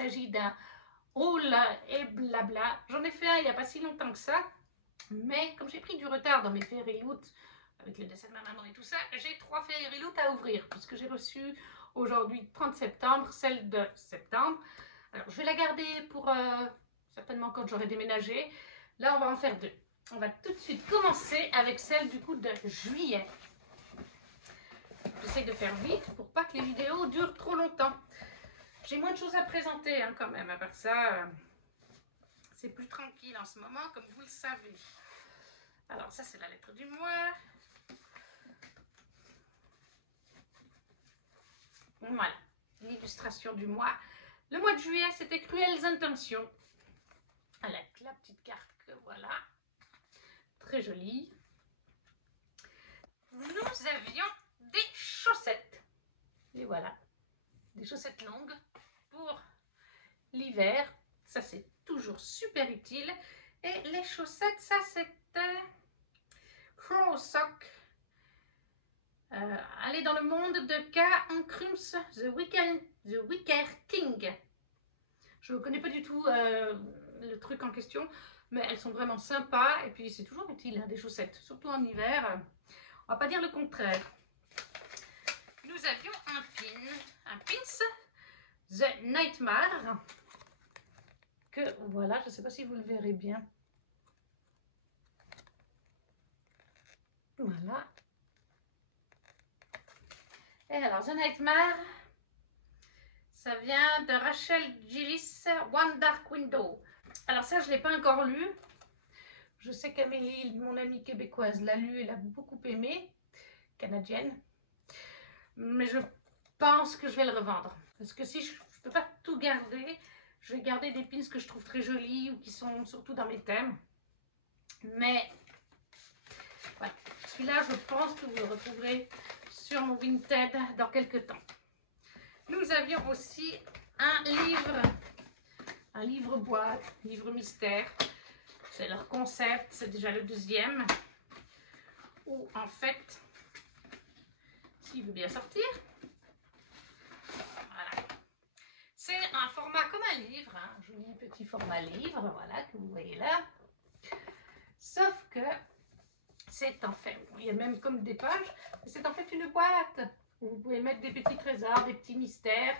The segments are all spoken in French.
s'agit d'un haul et blabla. J'en ai fait un il n'y a pas si longtemps que ça, mais comme j'ai pris du retard dans mes Fairy Loot, avec le décès de ma maman et tout ça, j'ai 3 Fairy Loot à ouvrir, puisque j'ai reçu aujourd'hui 30 septembre, celle de septembre. Alors je vais la garder pour certainement quand j'aurai déménagé. Là on va en faire 2. On va tout de suite commencer avec celle du coup de juillet. J'essaie de faire vite pour pas que les vidéos durent trop longtemps. J'ai moins de choses à présenter hein, quand même, à part ça, c'est plus tranquille en ce moment, comme vous le savez. Alors ça c'est la lettre du mois. Voilà, l'illustration du mois. Le mois de juillet, c'était Cruelles Intentions. Avec la petite carte que voilà. Très jolie. Nous avions des chaussettes. Et voilà, des chaussettes longues pour l'hiver. Ça, c'est toujours super utile. Et les chaussettes, ça, c'était Crow Sock. Aller dans le monde de K. Ancrums, The Wicker King. Je ne connais pas du tout le truc en question, mais elles sont vraiment sympas. Et puis, c'est toujours utile, hein, des chaussettes, surtout en hiver. On va pas dire le contraire. Nous avions un pins, The Nightmare, que voilà, je ne sais pas si vous le verrez bien. Voilà. Et alors, The Nightmare, ça vient de Rachel Gillis, One Dark Window. Alors ça, je ne l'ai pas encore lu. Je sais qu'Amélie, mon amie québécoise, l'a lu et l'a beaucoup aimé, canadienne. Mais je pense que je vais le revendre. Parce que si je ne peux pas tout garder, je vais garder des pins que je trouve très jolis ou qui sont surtout dans mes thèmes. Mais voilà, celui-là, je pense que vous le retrouverez sur mon Vinted dans quelques temps. Nous avions aussi un livre boîte, livre mystère. C'est leur concept, c'est déjà le 2e. Où en fait, s'il veut bien sortir, voilà. C'est un format comme un livre, un joli petit format livre, voilà, que vous voyez là. Sauf que c'est en fait, il y a même comme des pages, c'est en fait une boîte où vous pouvez mettre des petits trésors, des petits mystères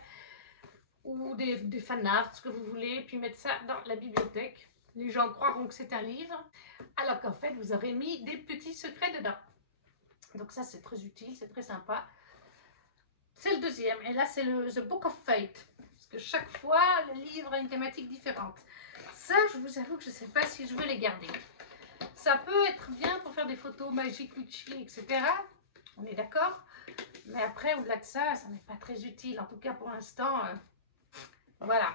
ou des fanarts, ce que vous voulez, puis mettre ça dans la bibliothèque. Les gens croiront que c'est un livre, alors qu'en fait, vous aurez mis des petits secrets dedans. Donc ça, c'est très utile, c'est très sympa. C'est le 2e, et là, c'est le The Book of Fate, parce que chaque fois, le livre a une thématique différente. Ça, je vous avoue que je ne sais pas si je veux les garder. Ça peut être bien pour faire des photos magiques, utile, etc. On est d'accord. Mais après, au-delà de ça, ça n'est pas très utile. En tout cas, pour l'instant, voilà.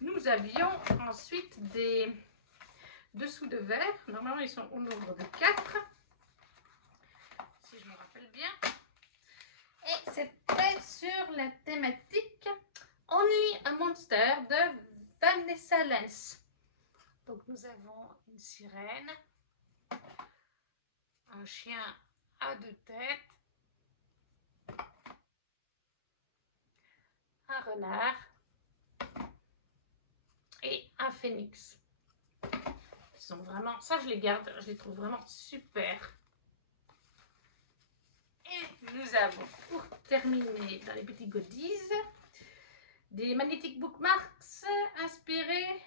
Nous avions ensuite des dessous de verre. Normalement, ils sont au nombre de 4. Si je me rappelle bien. Et c'était sur la thématique Only a Monster de Vanessa Lens. Donc nous avons une sirène, un chien à 2 têtes, un renard et un phénix. Ils sont vraiment, ça je les garde, je les trouve vraiment super. Et nous avons pour terminer dans les petits goodies des magnetic bookmarks inspirés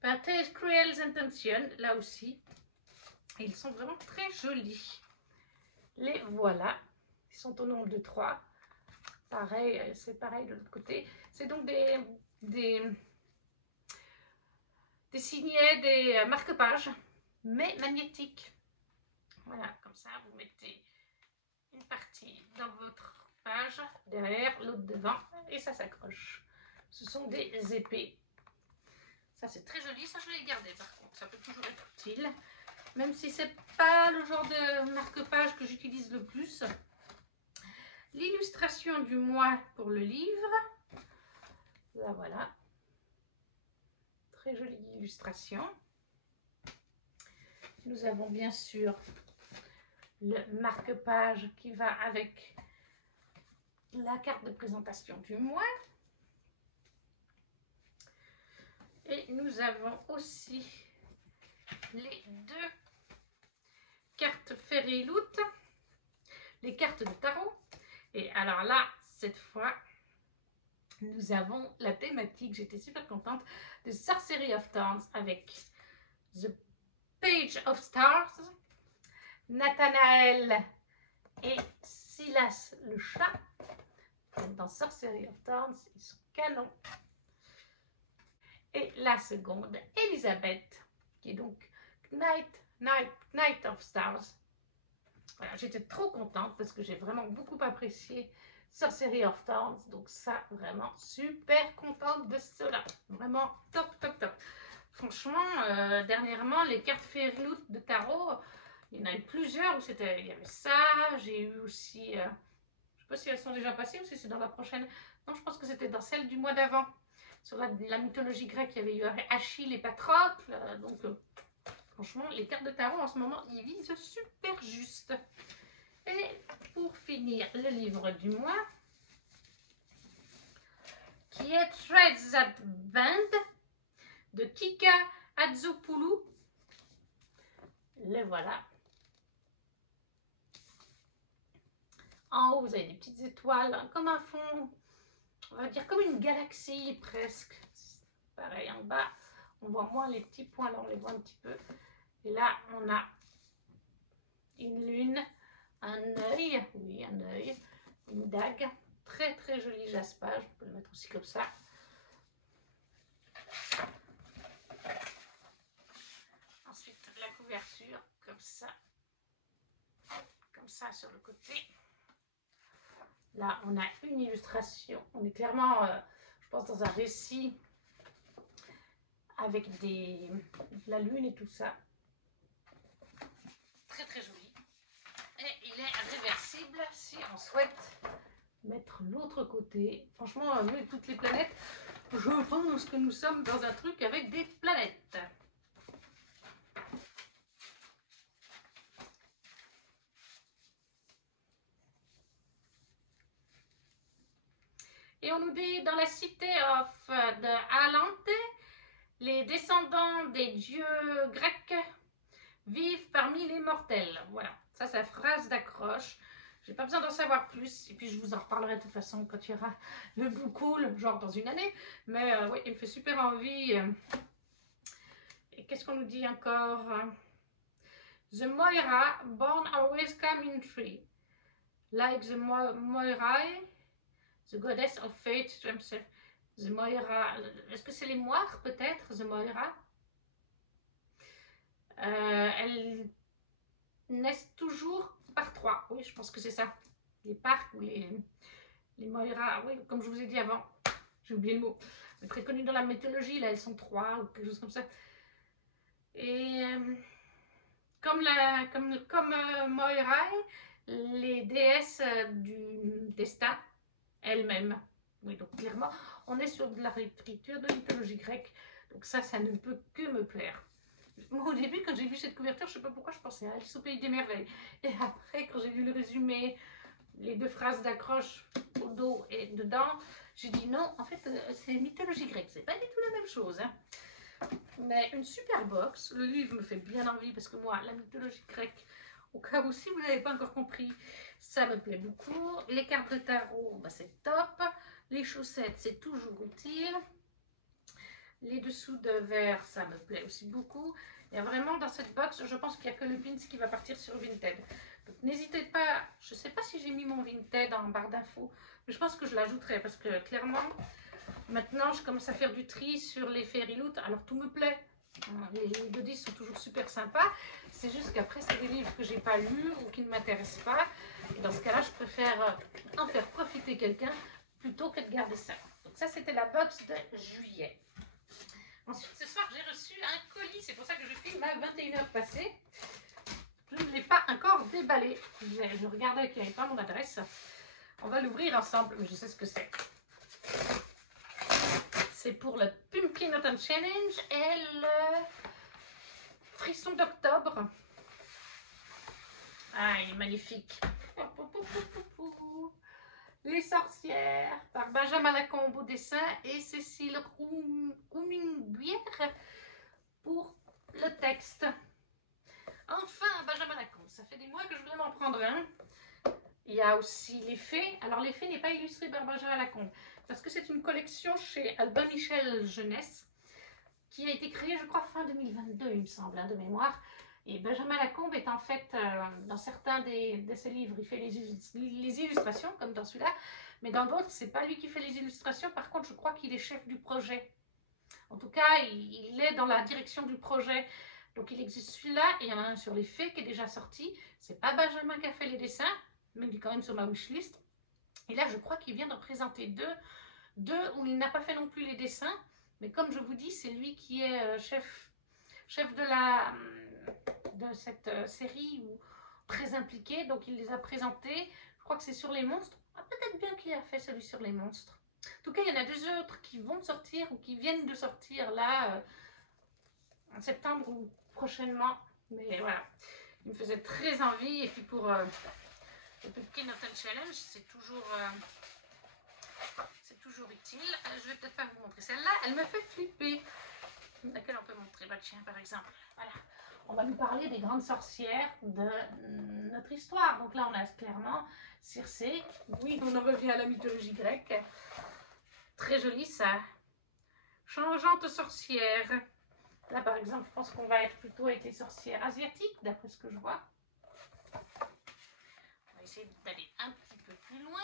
par Tales Cruelles Intentions, là aussi. Et ils sont vraiment très jolis. Les voilà, ils sont au nombre de 3. Pareil, c'est pareil de l'autre côté. C'est donc des signets, des marque-pages, mais magnétiques. Voilà, comme ça, vous mettez une partie dans votre page, derrière, l'autre devant, et ça s'accroche. Ce sont des épées. Ça, c'est très joli. Ça, je l'ai gardé, par contre. Ça peut toujours être utile. Même si c'est pas le genre de marque-page que j'utilise le plus. L'illustration du mois pour le livre. Là, voilà. Très jolie illustration. Nous avons bien sûr le marque-page qui va avec la carte de présentation du mois. Et nous avons aussi les 2 cartes Fairy Loot, les cartes de tarot. Et alors là, cette fois, nous avons la thématique, j'étais super contente, de Sorcery of Thorns avec The Page of Stars, Nathanaël et Silas le chat. Dans Sorcery of Thorns, ils sont canons. Et la seconde, Elisabeth, qui est donc Knight of Stars. Voilà, j'étais trop contente parce que j'ai vraiment beaucoup apprécié Sorcery of Thorns. Donc ça, vraiment super contente de cela. Vraiment top, top, top. Franchement, dernièrement, les cartes Fairy Loot de tarot, il y en a eu plusieurs où c'était, il y avait ça. J'ai eu aussi, je ne sais pas si elles sont déjà passées ou si c'est dans la prochaine. Non, je pense que c'était dans celle du mois d'avant. Sur la mythologie grecque, il y avait eu Achille et Patrocle. Donc, franchement, les cartes de tarot en ce moment, ils visent super juste. Et pour finir, le livre du mois, qui est Threads That Bend de Kika Adzopoulou. Le voilà. En haut, vous avez des petites étoiles, comme un fond, on va dire comme une galaxie presque. Pareil, en bas, on voit moins les petits points, là on les voit un petit peu. Et là, on a une lune, un œil, oui, un œil, une dague, très très joli jaspage, on peut le mettre aussi comme ça. Ensuite, la couverture, comme ça sur le côté. Là, on a une illustration, on est clairement, je pense, dans un récit avec de la lune et tout ça. Très très joli. Et il est réversible si on souhaite mettre l'autre côté. Franchement, vu toutes les planètes, je pense que nous sommes dans un truc avec des planètes. Et on nous dit dans la cité de Alante, les descendants des dieux grecs vivent parmi les mortels. Voilà, ça c'est la phrase d'accroche. J'ai pas besoin d'en savoir plus. Et puis je vous en reparlerai de toute façon quand il y aura le book cool, genre dans une année. Mais oui, il me fait super envie. Et qu'est-ce qu'on nous dit encore? The Moira, born always come in three. Like the Moirae, the goddess of fate to himself. The Moira, est-ce que c'est les moires peut-être, The Moira? Elles naissent toujours par 3. Oui, je pense que c'est ça. Les parcs ou les Moira, oui, comme je vous ai dit avant. J'ai oublié le mot. Mais très connues dans la mythologie, là, elles sont 3 ou quelque chose comme ça. Et comme Moirae, les déesses du destin elles-mêmes. Oui, donc clairement, on est sur de la réécriture de mythologie grecque. Donc ça ne peut que me plaire. Moi, au début, quand j'ai vu cette couverture, je ne sais pas pourquoi je pensais à Alice au Pays des Merveilles. Et après, quand j'ai vu le résumé, les 2 phrases d'accroche au dos et dedans, j'ai dit non, en fait, c'est mythologie grecque. C'est pas du tout la même chose. Hein. Mais une super box. Le livre me fait bien envie parce que moi, la mythologie grecque, au cas où si vous n'avez pas encore compris, ça me plaît beaucoup. Les cartes de tarot, bah, c'est top. Les chaussettes, c'est toujours utile. Les dessous de verre, ça me plaît aussi beaucoup. Et vraiment, dans cette box, je pense qu'il n'y a que le pins qui va partir sur Vinted. Donc, n'hésitez pas. Je ne sais pas si j'ai mis mon Vinted en barre d'infos, mais je pense que je l'ajouterai parce que clairement, maintenant, je commence à faire du tri sur les Fairy Loot. Alors, tout me plaît. Les goodies sont toujours super sympas. C'est juste qu'après, c'est des livres que j'ai pas lus ou qui ne m'intéressent pas. Et dans ce cas-là, je préfère en faire profiter quelqu'un plutôt que de garder ça. Donc, ça, c'était la box de juillet. Ensuite, ce soir, j'ai reçu un colis. C'est pour ça que je filme à 21h passées. Je ne l'ai pas encore déballé. Je regardais qu'il n'y avait pas mon adresse. On va l'ouvrir ensemble, mais je sais ce que c'est. C'est pour le Pumpkin Autumn Challenge et le Frisson d'octobre. Ah, il est magnifique. Les sorcières par Benjamin Lacombe au dessin et Cécile Rouminguière pour le texte. Enfin, Benjamin Lacombe, ça fait des mois que je voulais m'en prendre un. Il y a aussi l'effet. Alors l'effet n'est pas illustré par Benjamin Lacombe parce que c'est une collection chez Albin Michel Jeunesse qui a été créée, je crois, fin 2022, il me semble, de mémoire. Et Benjamin Lacombe est en fait, dans certains de ses livres, il fait les illustrations, comme dans celui-là, mais dans d'autres, c'est pas lui qui fait les illustrations. Par contre, je crois qu'il est chef du projet. En tout cas, il est dans la direction du projet. Donc, il existe celui-là, et il y en a un sur les fées qui est déjà sorti. C'est pas Benjamin qui a fait les dessins, mais il est quand même sur ma wishlist. Et là, je crois qu'il vient de présenter deux où il n'a pas fait non plus les dessins. Mais comme je vous dis, c'est lui qui est chef de cette série, ou très impliqué, donc il les a présentés. Je crois que c'est sur les monstres. Ah, peut-être bien qu'il a fait celui sur les monstres. En tout cas, il y en a deux autres qui vont sortir ou qui viennent de sortir là en septembre ou prochainement. Mais voilà, il me faisait très envie. Et puis pour le Petit Norton Challenge, c'est toujours utile. Je vais peut-être pas vous montrer celle-là. Elle me fait flipper. Laquelle on peut montrer? Bah tiens, par exemple. Voilà. On va nous parler des grandes sorcières de notre histoire. Donc là, on a clairement Circé. Oui, on en revient à la mythologie grecque. Très joli ça. Changeante sorcière. Là, par exemple, je pense qu'on va être plutôt avec les sorcières asiatiques, d'après ce que je vois. On va essayer d'aller un petit peu plus loin.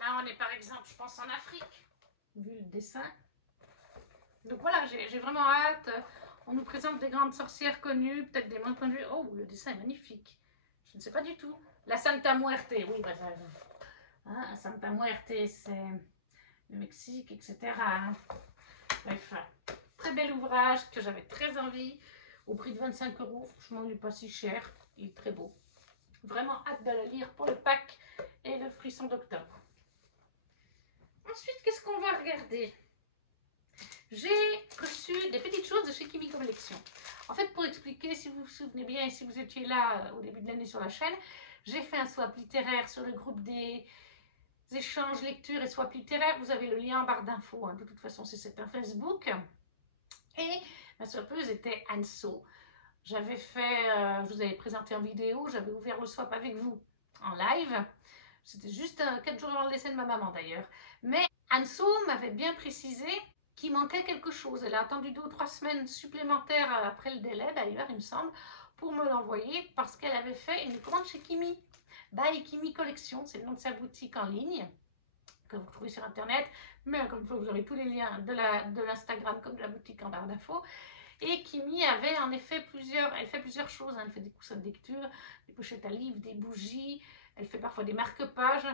Là, on est par exemple, je pense, en Afrique, vu le dessin. Donc voilà, j'ai vraiment hâte. On nous présente des grandes sorcières connues, peut-être des moins connues. Oh, le dessin est magnifique. Je ne sais pas du tout. La Santa Muerte, oui, bah, ça, hein, Santa Muerte, c'est le Mexique, etc. Hein. Bref, très bel ouvrage que j'avais très envie. Au prix de 25 €, franchement, il n'est pas si cher. Il est très beau. Vraiment hâte de le lire pour le Pâques et le frisson d'octobre. Ensuite, qu'est-ce qu'on va regarder? J'ai reçu des petites choses de chez Kimi Collection. En fait, pour expliquer, si vous vous souvenez bien et si vous étiez là au début de l'année sur la chaîne, j'ai fait un swap littéraire sur le groupe des échanges lecture et swap littéraire. Vous avez le lien en barre d'infos. Hein. De toute façon, c'est un Facebook. Et ma swappeuse était Anso. J'avais fait, je vous avais présenté en vidéo, j'avais ouvert le swap avec vous en live. C'était juste 4 jours avant le décès de ma maman d'ailleurs. Mais Anso m'avait bien précisé qu'il manquait quelque chose. Elle a attendu 2 ou 3 semaines supplémentaires après le délai d'ailleurs, il me semble, pour me l'envoyer parce qu'elle avait fait une commande chez Kimi. By Kimi Collection, c'est le nom de sa boutique en ligne que vous trouvez sur internet. Mais encore une fois, vous aurez tous les liens de l'Instagram comme de la boutique en barre d'infos. Et Kimi avait en effet elle fait plusieurs choses. Hein. Elle fait des coussins de lecture, des pochettes à livres, des bougies. Elle fait parfois des marque-pages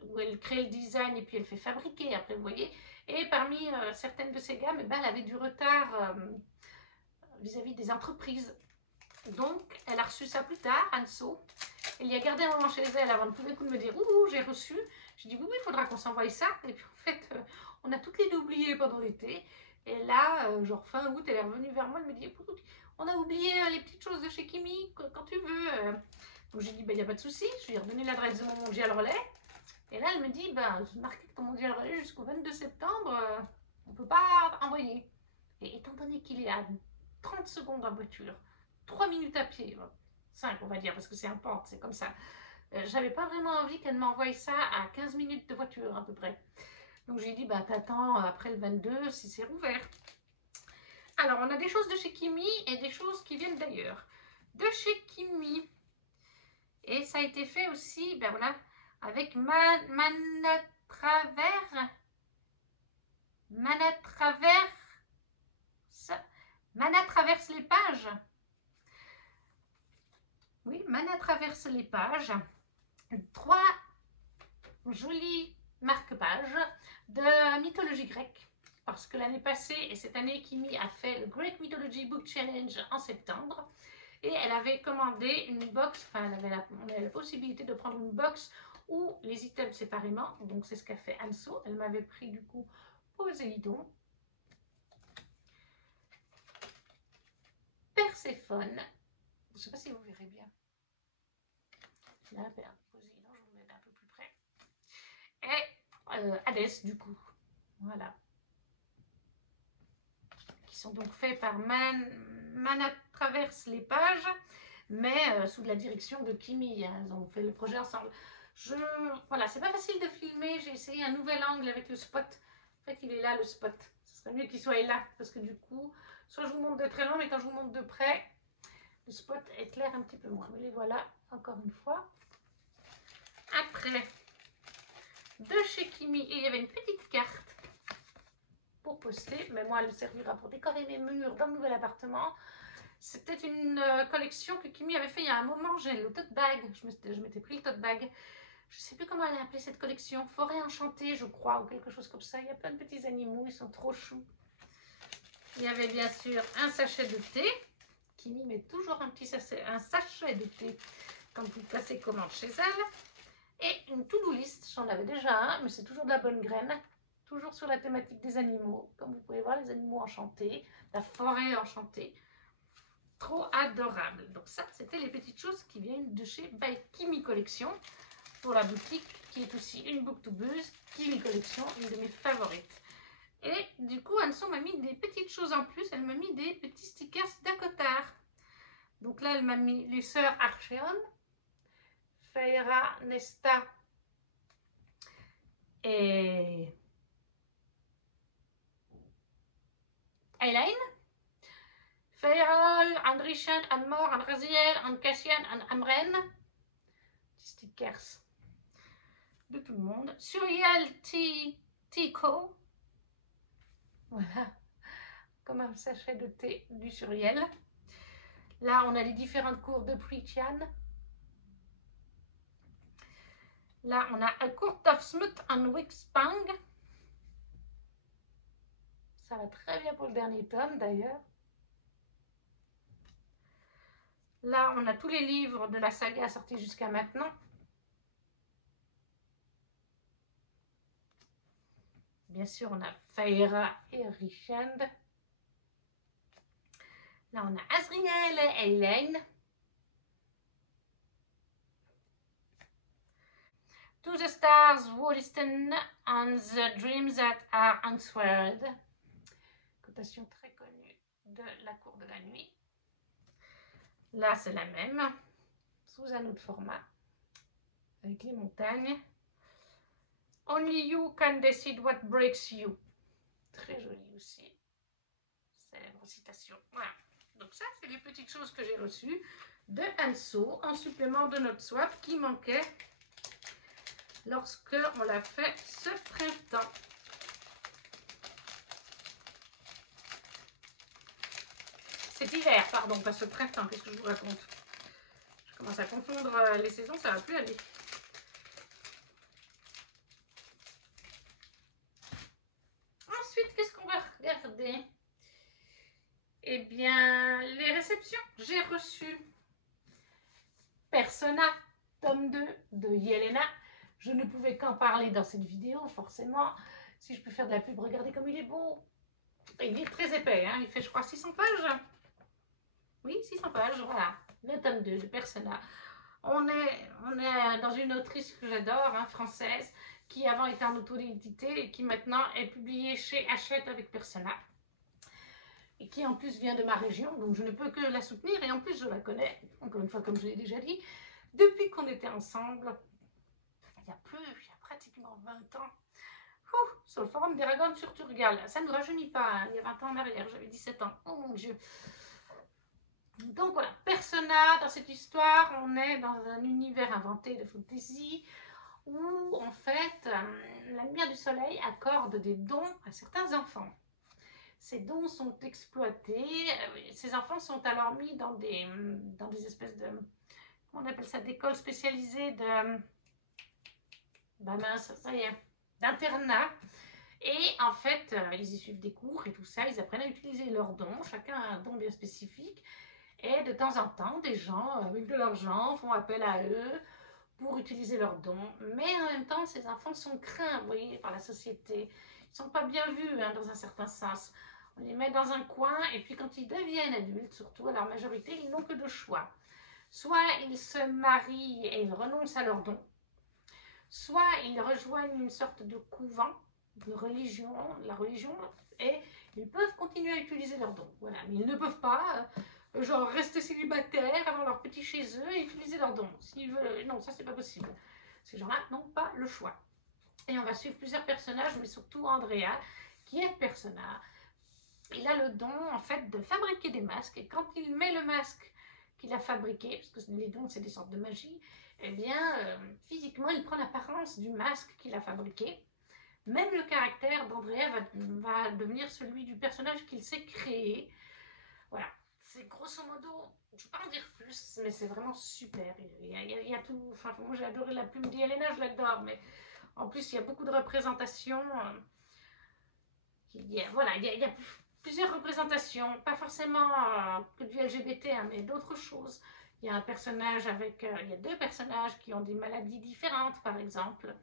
où elle crée le design et puis elle fait fabriquer après, vous voyez. Et parmi certaines de ces gammes, eh ben, elle avait du retard vis-à-vis des entreprises. Donc, elle a reçu ça plus tard, Anso. Elle y a gardé un moment chez elle avant de tout d'un coup de me dire « Ouh, j'ai reçu ». J'ai dit « Oui, il faudra qu'on s'envoie ça ». Et puis en fait, on a toutes les deux oublié pendant l'été. Et là, genre fin août, elle est revenue vers moi, elle me dit « Écoute, on a oublié les petites choses de chez Kimi, quand tu veux ». Donc j'ai dit « Il n'y a pas de souci ». Je lui ai redonné l'adresse de mon mondial relais. Et là, elle me dit « J'ai marqué que ton mondial relais jusqu'au 22 septembre, on ne peut pas envoyer ». Et étant donné qu'il est à 30 secondes en voiture, 3 minutes à pied, 5 on va dire, parce que c'est un pente, c'est comme ça. J'avais pas vraiment envie qu'elle m'envoie ça à 15 minutes de voiture à peu près. Donc j'ai dit, t'attends après le 22 si c'est rouvert. Alors, on a des choses de chez Kimi et des choses qui viennent d'ailleurs. De chez Kimi. Et ça a été fait aussi, voilà, avec Mana Travers. Mana traverse les pages. Oui, Mana traverse les pages. 3 jolis marque-pages de mythologie grecque. Parce que l'année passée et cette année, Kimi a fait le Greek Mythology Book Challenge en septembre. Et elle avait commandé une box, enfin, on avait la possibilité de prendre une box ou les items séparément. Donc, c'est ce qu'a fait Anso. Elle m'avait pris du coup Poséidon. Perséphone. Je ne sais pas si vous verrez bien. Là, Poséidon, je vous le mets un peu plus près. Et Hadès, du coup. Voilà. Qui sont donc faits par Mana traverse les pages, mais sous la direction de Kimi. Hein. Ils ont fait le projet ensemble. Voilà, c'est pas facile de filmer. J'ai essayé un nouvel angle avec le spot. En fait, il est là, le spot. Ce serait mieux qu'il soit là, parce que du coup, soit je vous montre de très loin, mais quand je vous montre de près, le spot éclaire un petit peu moins. Mais les voilà, encore une fois. Après, de chez Kimi, il y avait une petite carte pour poster, mais moi, elle me servira pour décorer mes murs dans le nouvel appartement. C'était une collection que Kimi avait fait il y a un moment. J'ai le tote bag, je m'étais pris le tote bag. Je ne sais plus comment elle a appelé cette collection, Forêt enchantée, je crois, ou quelque chose comme ça. Il y a plein de petits animaux, ils sont trop choux. Il y avait bien sûr un sachet de thé. Kimi met toujours un sachet de thé quand vous passez commande chez elle. Et une to-do list, j'en avais déjà un, mais c'est toujours de la bonne graine. Toujours sur la thématique des animaux. Comme vous pouvez voir, les animaux enchantés, la forêt enchantée. Trop adorable. Donc ça, c'était les petites choses qui viennent de chez By Kimi Collection. Pour la boutique, qui est aussi une booktubeuse, Kimi Collection, une de mes favorites. Et du coup, Anso m'a mis des petites choses en plus. Elle m'a mis des petits stickers d'Acotar. Donc là, elle m'a mis les sœurs Archeon, Feira, Nesta et Elaine. Feirol, Andrischen, Anmor, Andraziel, Ancassian, Amren. Petits stickers de tout le monde. Suriel Tico. Voilà, comme un sachet de thé du Suriel. Là, on a les différentes cours de Prithian. Là, on a un cours d'Ofsmut en Wixpang. Ça va très bien pour le dernier tome, d'ailleurs. Là, on a tous les livres de la saga sortis jusqu'à maintenant. Bien sûr, on a Feira et Richand. Là, on a Azriel et Elaine. To the Stars, Wollaston, and the Dreams that are answered. Cotation très connue de la cour de la nuit. Là, c'est la même, sous un autre format, avec les montagnes. Only you can decide what breaks you. Très joli aussi. Célèbre citation. Voilà. Donc ça, c'est les petites choses que j'ai reçues de Anso en supplément de notre swap qui manquait lorsque on l'a fait ce printemps. C'est hiver, pardon, pas ce printemps. Qu'est-ce que je vous raconte? Je commence à confondre les saisons, ça va plus aller. Ensuite, qu'est-ce qu'on va regarder? Eh bien, les réceptions. J'ai reçu Persona, tome 2 de Yelena. Je ne pouvais qu'en parler dans cette vidéo, forcément. Si je peux faire de la pub, regardez comme il est beau. Il est très épais, hein. Il fait, je crois, 600 pages. Oui, 600 pages, voilà. Le tome 2 de Persona. On est dans une autrice que j'adore, hein, française, qui avant était en auto-édité et qui maintenant est publiée chez Hachette avec Persona. Et qui en plus vient de ma région, donc je ne peux que la soutenir. Et en plus, je la connais, encore une fois, comme je l'ai déjà dit, depuis qu'on était ensemble, il y a pratiquement 20 ans, sur le forum d'Eragon sur Turgal. Ça ne nous rajeunit pas, hein, il y a 20 ans en arrière, j'avais 17 ans. Oh mon Dieu! Donc voilà, Persona, dans cette histoire, on est dans un univers inventé de fantasy où en fait la lumière du soleil accorde des dons à certains enfants. Ces dons sont exploités, ces enfants sont alors mis dans des espèces de, on appelle ça, d'écoles spécialisées de, bah mince, ça y est, d'internat. Et en fait, ils y suivent des cours et tout ça, ils apprennent à utiliser leurs dons, chacun a un don bien spécifique. Et de temps en temps, des gens avec de l'argent font appel à eux pour utiliser leurs dons. Mais en même temps, ces enfants sont craints, vous voyez, par la société. Ils ne sont pas bien vus, hein, dans un certain sens. On les met dans un coin et puis quand ils deviennent adultes, surtout à leur majorité, ils n'ont que deux choix. Soit ils se marient et ils renoncent à leurs dons, soit ils rejoignent une sorte de couvent, de religion, la religion, et ils peuvent continuer à utiliser leurs dons. Voilà, mais ils ne peuvent pas, genre, rester célibataires, avoir leur petit chez eux et utiliser leurs dons. S'ils veulent, non, ça c'est pas possible. Ces gens-là n'ont pas le choix. Et on va suivre plusieurs personnages, mais surtout Andrea, qui est Persona. Il a le don, en fait, de fabriquer des masques, et quand il met le masque qu'il a fabriqué, parce que les dons, c'est des sortes de magie, eh bien, physiquement, il prend l'apparence du masque qu'il a fabriqué. Même le caractère d'Andrea va devenir celui du personnage qu'il s'est créé. Voilà, c'est grosso modo, je ne vais pas en dire plus, mais c'est vraiment super. Il y a tout, enfin, moi j'ai adoré la plume d'Yelena, je l'adore, mais en plus il y a beaucoup de représentations. Voilà, il y a plusieurs représentations, pas forcément que du LGBT, hein, mais d'autres choses. Il y a un personnage avec, il y a deux personnages qui ont des maladies différentes, par exemple.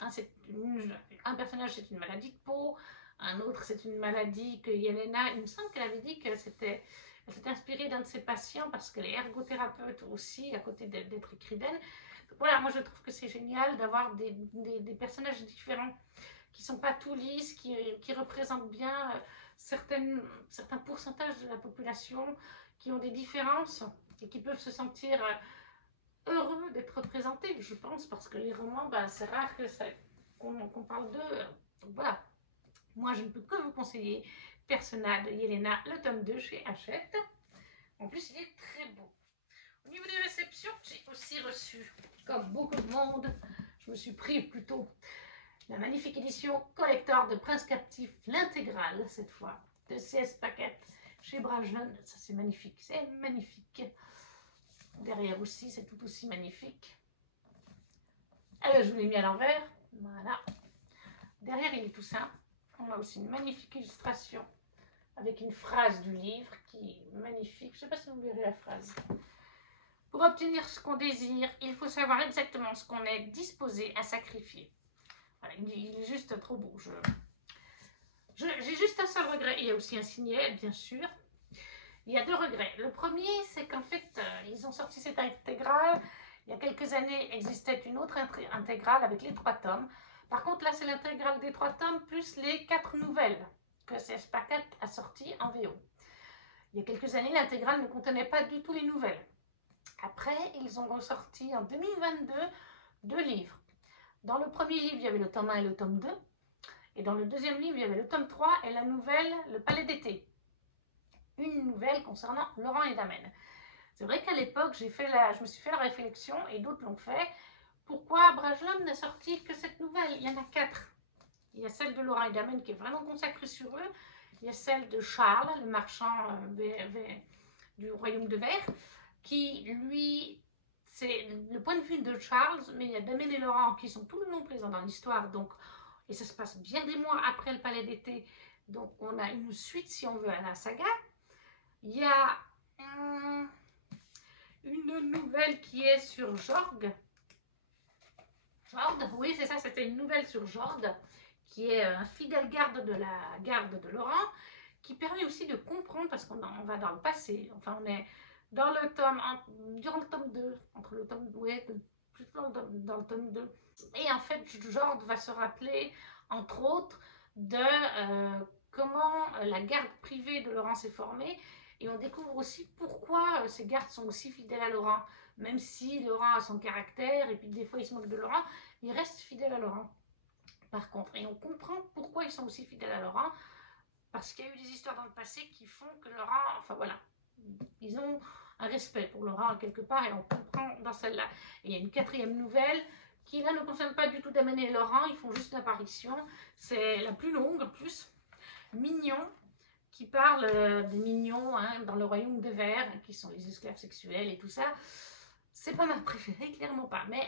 Un personnage, c'est une maladie de peau, un autre, c'est une maladie que Yelena, il me semble qu'elle avait dit que c'était, elle s'était inspirée d'un de ses patients parce qu'elle est ergothérapeute aussi, à côté d'être écrivaine. Donc voilà, moi je trouve que c'est génial d'avoir des personnages différents qui ne sont pas tout lisses, qui représentent bien certains pourcentages de la population, qui ont des différences et qui peuvent se sentir heureux d'être représentés, je pense, parce que les romans, ben, c'est rare qu'on parle d'eux. Donc voilà, moi je ne peux que vous conseiller Persona de Yelena, le tome 2 chez Hachette. En plus, il est très beau. Au niveau des réceptions, j'ai aussi reçu, comme beaucoup de monde, je me suis pris plutôt la magnifique édition collector de Prince Captif, l'intégrale cette fois, de CS Paquet chez Brajeune. Ça c'est magnifique, c'est magnifique. Derrière aussi, c'est tout aussi magnifique. Alors, je vous l'ai mis à l'envers, voilà. Derrière, il est tout simple. On a aussi une magnifique illustration avec une phrase du livre qui est magnifique. Je ne sais pas si vous verrez la phrase. Pour obtenir ce qu'on désire, il faut savoir exactement ce qu'on est disposé à sacrifier. Voilà, il est juste trop beau. J'ai juste un seul regret. Il y a aussi un signet, bien sûr. Il y a deux regrets. Le premier, c'est qu'en fait, ils ont sorti cette intégrale. Il y a quelques années, existait une autre intégrale avec les 3 tomes. Par contre, là, c'est l'intégrale des 3 tomes plus les 4 nouvelles que CS Paquet a sorties en VO. Il y a quelques années, l'intégrale ne contenait pas du tout les nouvelles. Après, ils ont ressorti en 2022 2 livres. Dans le premier livre, il y avait le tome 1 et le tome 2. Et dans le deuxième livre, il y avait le tome 3 et la nouvelle Le Palais d'été. Une nouvelle concernant Laurent et Damen. C'est vrai qu'à l'époque, je me suis fait la réflexion, et d'autres l'ont fait, pourquoi Bragelonne n'a sorti que cette nouvelle? Il y en a 4. Il y a celle de Laurent et Damen qui est vraiment consacrée sur eux. Il y a celle de Charles, le marchand du royaume de Verre, qui, lui, c'est le point de vue de Charles, mais il y a Damen et Laurent qui sont tout le long présents dans l'histoire, donc, et ça se passe bien des mois après le Palais d'été, donc on a une suite, si on veut, à la saga. Il y a une nouvelle qui est sur Jorg. Jord, oui, c'est ça, c'était une nouvelle sur Jord, qui est un fidèle garde de la garde de Laurent, qui permet aussi de comprendre, parce qu'on va dans le passé, enfin on est dans le tome, durant le tome 2, entre le tome, ouais, plutôt dans le tome 2. Et en fait, Jord va se rappeler, entre autres, de comment la garde privée de Laurent s'est formée, et on découvre aussi pourquoi ces gardes sont aussi fidèles à Laurent. Même si Laurent a son caractère, et puis des fois il se moque de Laurent, il reste fidèle à Laurent. Par contre, et on comprend pourquoi ils sont aussi fidèles à Laurent, parce qu'il y a eu des histoires dans le passé qui font que Laurent, enfin voilà, ils ont un respect pour Laurent quelque part, et on comprend dans celle-là. Et il y a une 4e nouvelle qui là ne concerne pas du tout d'amener Laurent, ils font juste l'apparition, c'est la plus longue en plus, Mignon, qui parle des mignons hein, dans le royaume de Verre, qui sont les esclaves sexuels et tout ça. C'est pas ma préférée, clairement pas. Mais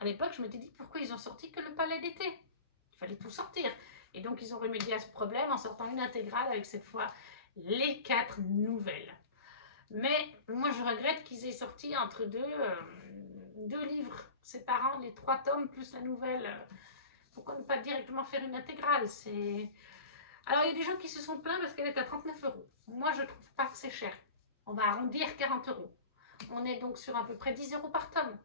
à l'époque, je m'étais dit pourquoi ils ont sorti que le Palais d'été. Il fallait tout sortir. Et donc, ils ont remédié à ce problème en sortant une intégrale avec cette fois les 4 nouvelles. Mais moi, je regrette qu'ils aient sorti entre deux livres séparant les 3 tomes plus la nouvelle. Pourquoi ne pas directement faire une intégrale? C'est Alors, il y a des gens qui se sont plaints parce qu'elle est à 39 €. Moi, je trouve pas que c'est cher. On va arrondir 40 €. On est donc sur à peu près 10 € par tome.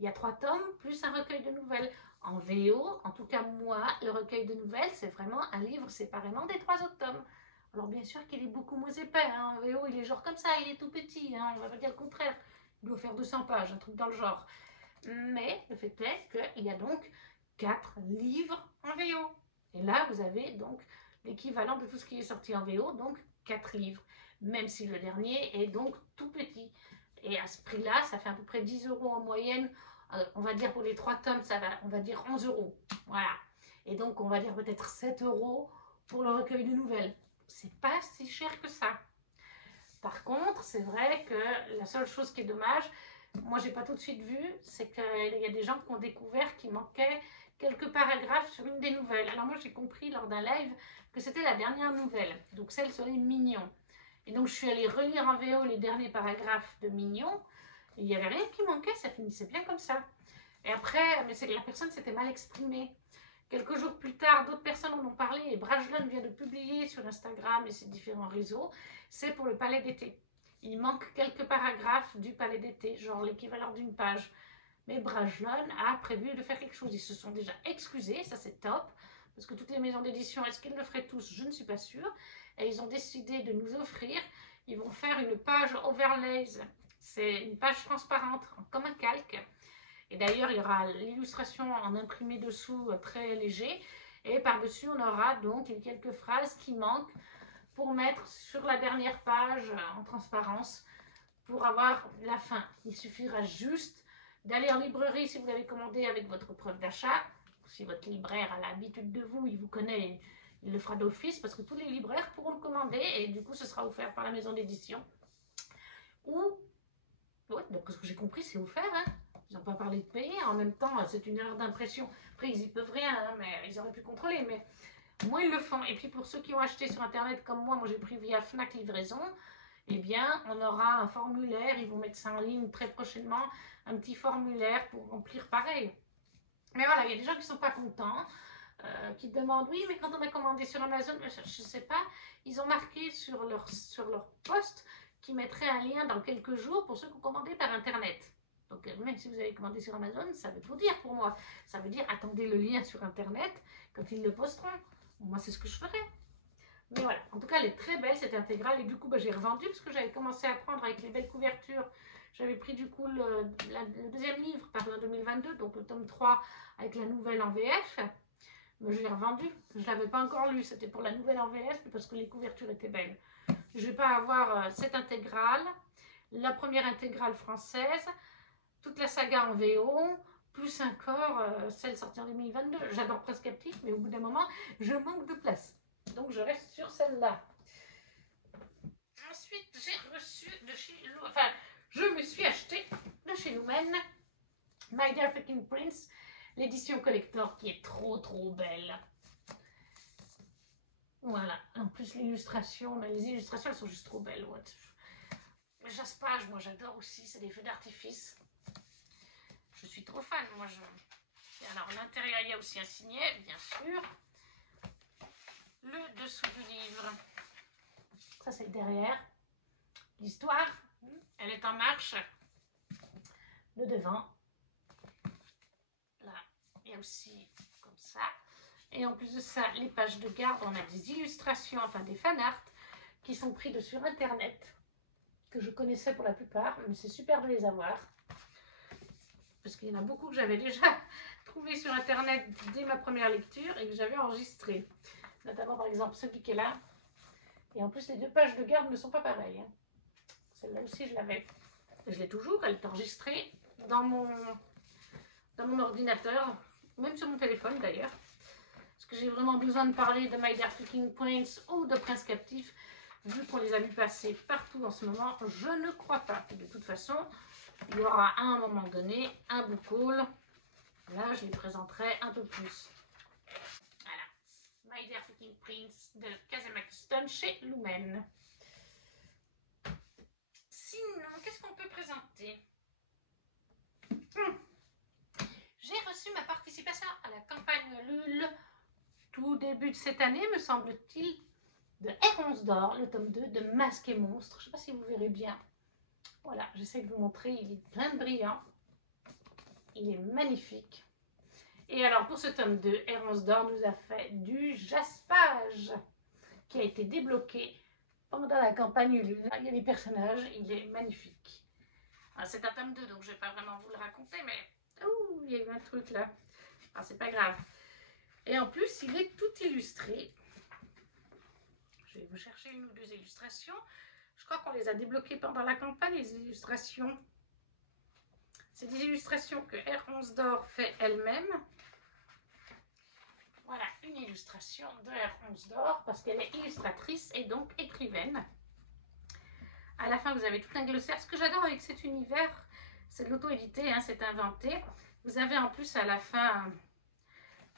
Il y a 3 tomes, plus un recueil de nouvelles. En VO, en tout cas moi, le recueil de nouvelles, c'est vraiment un livre séparément des 3 autres tomes. Alors bien sûr qu'il est beaucoup moins épais, hein. En VO il est genre comme ça, il est tout petit, hein. On va pas dire le contraire. Il doit faire 200 pages, un truc dans le genre. Mais le fait est qu'il y a donc 4 livres en VO. Et là, vous avez donc l'équivalent de tout ce qui est sorti en VO, donc 4 livres. Même si le dernier est donc tout petit. Et à ce prix-là, ça fait à peu près 10 € en moyenne. On va dire pour les 3 tomes, ça va, on va dire 11 €. Voilà. Et donc, on va dire peut-être 7 € pour le recueil de nouvelles. C'est pas si cher que ça. Par contre, c'est vrai que la seule chose qui est dommage, moi j'ai pas tout de suite vu, c'est qu'il y a des gens qui ont découvert qu'il manquait quelques paragraphes sur une des nouvelles. Alors moi j'ai compris lors d'un live que c'était la dernière nouvelle, donc celle sur les mignons. Et donc je suis allée relire en VO les derniers paragraphes de Mignons, et il n'y avait rien qui manquait, ça finissait bien comme ça. Et après, mais la personne s'était mal exprimée. Quelques jours plus tard, d'autres personnes en ont parlé et Brajlon vient de publier sur Instagram et ses différents réseaux. C'est pour le palais d'été. Il manque quelques paragraphes du palais d'été, genre l'équivalent d'une page. Mais Brajlon a prévu de faire quelque chose. Ils se sont déjà excusés, ça c'est top. Parce que toutes les maisons d'édition, est-ce qu'ils le feraient tous? Je ne suis pas sûre. Et ils ont décidé de nous offrir, ils vont faire une page overlays. C'est une page transparente, comme un calque. Et d'ailleurs, il y aura l'illustration en imprimé dessous, très léger. Et par-dessus, on aura donc quelques phrases qui manquent pour mettre sur la dernière page en transparence pour avoir la fin. Il suffira juste d'aller en librairie si vous l'avez commandé avec votre preuve d'achat. Si votre libraire a l'habitude de vous, il vous connaît, il le fera d'office parce que tous les libraires pourront le commander et du coup, ce sera offert par la maison d'édition. Ou, ouais, d'après ce que j'ai compris, c'est offert, hein. Ils n'ont pas parlé de payer. En même temps, c'est une erreur d'impression. Après, ils n'y peuvent rien, hein, mais ils auraient pu contrôler. Mais moi, ils le font. Et puis, pour ceux qui ont acheté sur Internet comme moi j'ai pris via Fnac Livraison, eh bien, on aura un formulaire. Ils vont mettre ça en ligne très prochainement. Un petit formulaire pour remplir pareil. Mais voilà, il y a des gens qui ne sont pas contents. Qui demandent, oui, mais quand on a commandé sur Amazon, je ne sais pas, ils ont marqué sur leur post qu'ils mettraient un lien dans quelques jours pour ceux qui ont commandé par Internet. Donc, même si vous avez commandé sur Amazon, ça veut tout dire pour moi. Ça veut dire, attendez le lien sur Internet quand ils le posteront. Moi, c'est ce que je ferai. Mais voilà, en tout cas, elle est très belle, cette intégrale. Et du coup, j'ai revendu parce que j'avais commencé à prendre avec les belles couvertures. J'avais pris du coup le deuxième livre, paru en 2022, donc le tome 3 avec la nouvelle en VF. Mais je l'ai revendu. Je ne l'avais pas encore lu. C'était pour la nouvelle en VF parce que les couvertures étaient belles. Je ne vais pas avoir cette intégrale, la première intégrale française, toute la saga en VO, plus encore celle sortie en 2022. J'adore Presque Captif, mais au bout d'un moment, je manque de place. Donc je reste sur celle-là. Ensuite, j'ai reçu de chez... Enfin, je me suis acheté de chez Lumen My Dear Fucking Prince, l'édition collector qui est trop belle. Voilà, en plus l'illustration, les illustrations elles sont juste trop belles. Ouais. Le jaspage, moi j'adore aussi, c'est des feux d'artifice. Je suis trop fan, moi je... Et alors à l'intérieur il y a aussi un signet, bien sûr. Le dessous du livre. Ça c'est derrière. L'histoire, elle est en marche. Le devant. Là, il y a aussi comme ça. Et en plus de ça, les pages de garde, on a des illustrations, enfin des fanarts qui sont pris de sur internet, que je connaissais pour la plupart, mais c'est super de les avoir. Parce qu'il y en a beaucoup que j'avais déjà trouvé sur internet dès ma première lecture et que j'avais enregistré. Notamment par exemple celui qui est là. Et en plus les deux pages de garde ne sont pas pareilles. Hein. Celle-là aussi je l'avais. Je l'ai toujours, elle est enregistrée dans mon ordinateur, même sur mon téléphone d'ailleurs. Est-ce que j'ai vraiment besoin de parler de My Dear Fucking Prince ou de Prince Captif, vu qu'on les a vus passer partout en ce moment? Je ne crois pas. De toute façon, il y aura à un moment donné un book haul. Là, je les présenterai un peu plus. Voilà. My Dear Fucking Prince de Kazemaki Stone chez Lumen. Sinon, qu'est-ce qu'on peut présenter? J'ai reçu ma participation à la campagne LUL tout début de cette année, me semble-t-il, de R11 d'or, le tome 2 de Masque et Monstre. Je ne sais pas si vous verrez bien. Voilà, j'essaie de vous montrer, il est plein de brillants. Il est magnifique. Et alors pour ce tome 2, R11 d'or nous a fait du jaspage qui a été débloqué pendant la campagne Ulule. Il y a les personnages, il est magnifique. C'est un tome 2, donc je ne vais pas vraiment vous le raconter, mais ouh, il y a eu un truc là. C'est pas grave. Et en plus, il est tout illustré. Je vais vous chercher une ou deux illustrations. Je crois qu'on les a débloquées pendant la campagne, les illustrations. C'est des illustrations que R11 d'or fait elle-même. Voilà, une illustration de R11 d'or, parce qu'elle est illustratrice et donc écrivaine. À la fin, vous avez tout un glossaire. Ce que j'adore avec cet univers, c'est de l'auto-édité, hein, c'est inventé. Vous avez en plus à la fin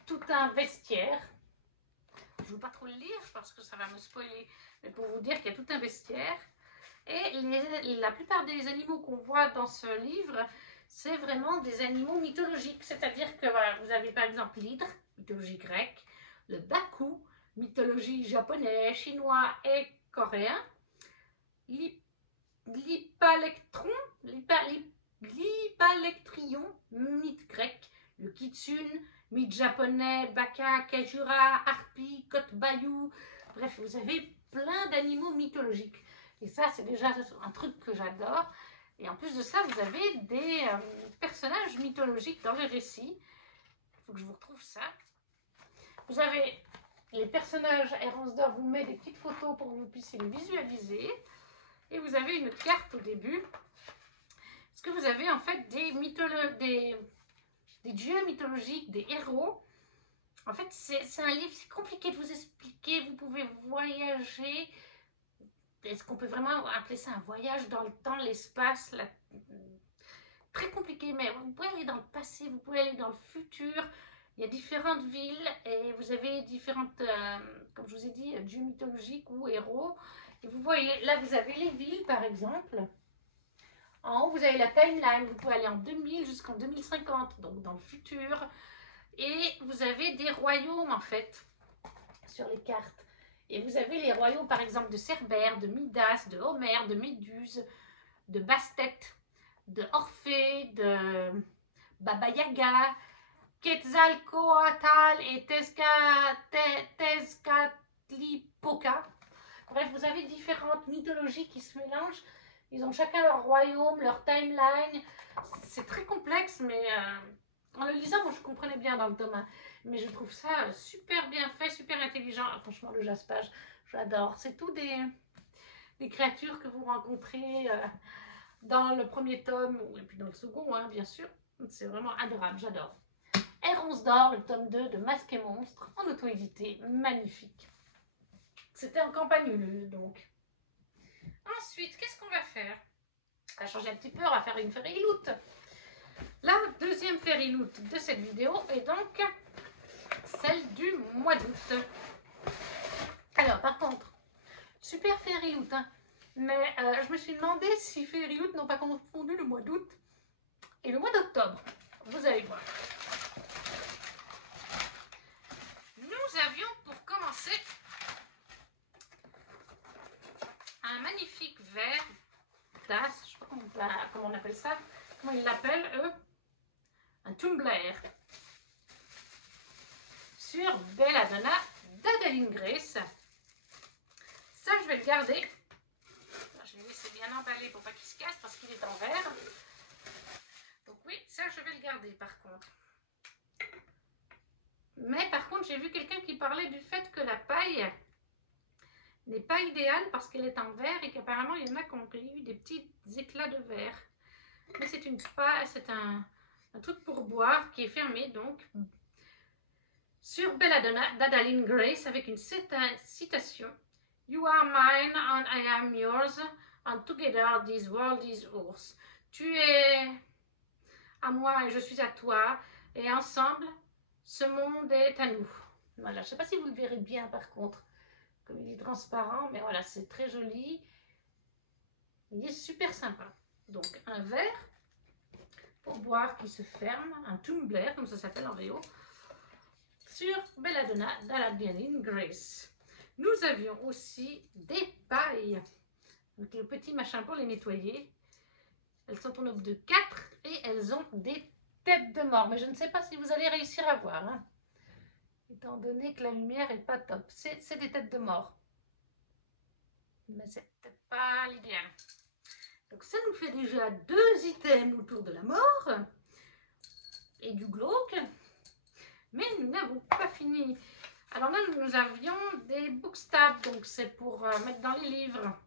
tout un bestiaire. Je ne veux pas trop le lire parce que ça va me spoiler, mais pour vous dire qu'il y a tout un bestiaire. Et la plupart des animaux qu'on voit dans ce livre, c'est vraiment des animaux mythologiques. C'est-à-dire que voilà, vous avez par exemple l'hydre, mythologie grecque, le baku, mythologie japonais, chinois et coréen, l'hypalectron, l'hypalectrion, mythe grec, le kitsune, mythe japonais, baka, kajura, harpie, kotbayou. Bref, vous avez plein d'animaux mythologiques. Et ça, c'est déjà un truc que j'adore. Et en plus de ça, vous avez des personnages mythologiques dans le récit. Il faut que je vous retrouve ça. Vous avez les personnages, R11 d'or vous met des petites photos pour que vous puissiez les visualiser. Et vous avez une carte au début. Parce que vous avez en fait des dieux mythologiques, des héros. En fait, c'est un livre, c'est compliqué de vous expliquer. Vous pouvez voyager. Est-ce qu'on peut vraiment appeler ça un voyage dans le temps, l'espace? Très compliqué, mais vous pouvez aller dans le passé, vous pouvez aller dans le futur. Il y a différentes villes et vous avez différentes, comme je vous ai dit, dieux mythologiques ou héros. Et vous voyez, là vous avez les villes par exemple. En haut, vous avez la timeline. Vous pouvez aller en 2000 jusqu'en 2050, donc dans le futur. Et vous avez des royaumes en fait sur les cartes. Et vous avez les royaumes par exemple de Cerbère, de Midas, de Homère, de Méduse, de Bastet, de Orphée, de Baba Yaga, Quetzalcoatl et Tezcatlipoca. Bref, vous avez différentes mythologies qui se mélangent. Ils ont chacun leur royaume, leur timeline. C'est très complexe, mais en le lisant, moi je comprenais bien dans le tome 1. Mais je trouve ça super bien fait, super intelligent. Franchement, le jaspage, j'adore. C'est tout des créatures que vous rencontrez dans le premier tome, et puis dans le second, hein, bien sûr. C'est vraiment adorable, j'adore. R11 d'or, le tome 2 de Masque et Monstre, en auto-édité, magnifique. C'était en campagne Ulule, donc. Ensuite, qu'est-ce qu'on va faire? On va changer un petit peu, on va faire une Fairy Loot. La deuxième Fairy Loot de cette vidéo est donc celle du mois d'août. Alors, par contre, super Fairy Loot, hein, mais je me suis demandé si Fairy Loot n'ont pas confondu le mois d'août et le mois d'octobre. Vous allez voir. Nous avions pour commencer un magnifique verre, tasse, je ne sais pas comment on appelle ça, comment ils l'appellent eux, un tumbler, sur Belladonna d'Adeline Grace. Ça, je vais le garder. Je vais laisser bien emballé pour pas qu'il se casse parce qu'il est en verre. Donc oui, ça, je vais le garder par contre. Mais par contre, j'ai vu quelqu'un qui parlait du fait que la paille n'est pas idéale parce qu'elle est en verre et qu'apparemment, il y en a qui ont eu des petits éclats de verre. Mais c'est une paille, c'est un truc pour boire qui est fermé, donc sur Belladonna d'Adeline Grace avec une citation. You are mine and I am yours and together this world is ours. Tu es à moi et je suis à toi et ensemble ce monde est à nous. Voilà, je ne sais pas si vous le verrez bien par contre, comme il est transparent, mais voilà, c'est très joli. Il est super sympa. Donc un verre pour boire qui se ferme, un tumbler comme ça s'appelle en VO. sur Belladonna d'Aladdin Grace. Nous avions aussi des pailles, avec le petit machin pour les nettoyer. Elles sont au nombre de 4 et elles ont des têtes de mort. Mais je ne sais pas si vous allez réussir à voir, hein, étant donné que la lumière n'est pas top. C'est des têtes de mort. Mais c'est peut-être pas l'idéal. Donc ça nous fait déjà 2 items autour de la mort et du glauque. Mais nous n'avons pas fini. Alors là, nous avions des bookstabs, donc c'est pour mettre dans les livres